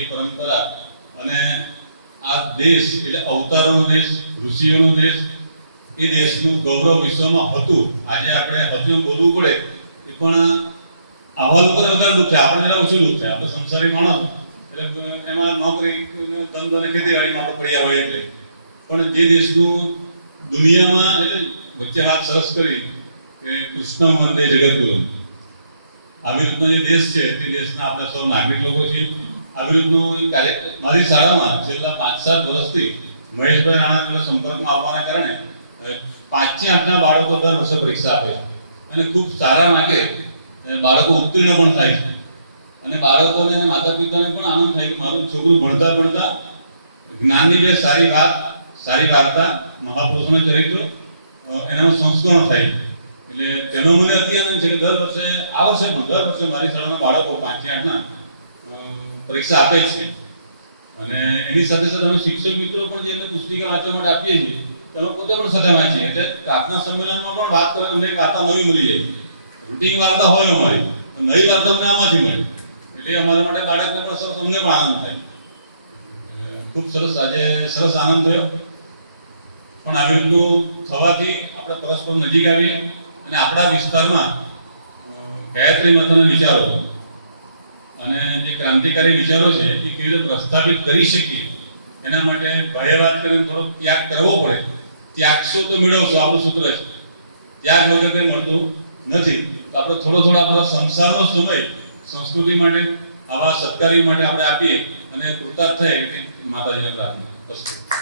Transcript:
આપણી પરંપરા અને આ દેશ એટલે અવતારનો દેશ, ઋષિઓનો દેશ, એ દેશનું ગૌરવ વિશ્વમાં હતું. આજે આપણે હજુ બોલવું પડે એ પણ આવા લોકો વધારે દુઃખ થાય, આપણે જરા ઓછું દુઃખ થાય. આપણે સંસારી માણસ એટલે એમાં નોકરી, ધંધો અને ખેતીવાડીમાં આપણે પડ્યા હોય એટલે. પણ જે દેશનું દુનિયામાં એટલે વચ્ચે વાત સરસ કરી કે કૃષ્ણ વંદે જગતગુરુ, આવી રીતનો જે દેશ છે તે દેશના આપણે સૌ નાગરિક લોકો છીએ. આવી રીતનું કાર્ય મારી શાળામાં છેલ્લા 5-7 વર્ષથી મહેશભાઈ રાણાના સંપર્કમાં આવવાના કારણે 5 થી 8ના બાળકો દર વર્ષે પરીક્ષા આપે છે અને ખૂબ સારા માર્કે બાળકો ઉત્તીર્ણ પણ થાય છે. અને બાળકોને અને માતા પિતાને પણ આનંદ થાય કે મારું છોકરું ભણતા ભણતા જ્ઞાનની બે સારી વાત, સારી વાર્તા, મહાપુરુષોના ચરિત્રો, એનામાં સંસ્કરણ થાય. એટલે તેનો મને અતિ આનંદ છે કે દર વર્ષે આ વર્ષે પણ દર વર્ષે મારી શાળાના બાળકો 5 થી 8ના પરીક્ષા આપે છે. અને એની સાથે સાથે અમે શિક્ષક મિત્રો પણ જે પુસ્તિકા વાંચવા માટે આપીએ છીએ તમે પોતે પણ સાથે વાંચીએ. એટલે પ્રાર્થના સંમેલનમાં પણ વાત કરવાની અમને વાર્તા નવી મળી જાય. રૂટીન વાર્તા હોય અમારી, નવી વાર્તા અમને આમાંથી મળે. એટલે અમારા માટે બાળકને પણ સરસ, અમને પણ આનંદ થાય. ખૂબ સરસ, આજે સરસ આનંદ થયો. પણ આવી રીતનું થવાથી આપણે પરસ્પર નજીક આવીએ અને આપણા વિસ્તારમાં ગાયત્રી માતાના વિચારો અને જે ક્રાંતિકારી વિચારો છે એ કેવી રીતે પ્રસ્થાપિત કરી શકીએ એના માટે ભાઈએ વાત કરીને થોડો ત્યાગ કરવો પડે. ત્યાગશો તો મેળવશો, આપણું સૂત્ર છે. ત્યાગ વગર કંઈ મળતું નથી. તો આપણે થોડો આપણો સંસારનો સમય સંસ્કૃતિ માટે, આવા સત્કાર્ય માટે આપણે આપીએ અને કૃતાર્થ થાય. માતાજીને પ્રાર્થના.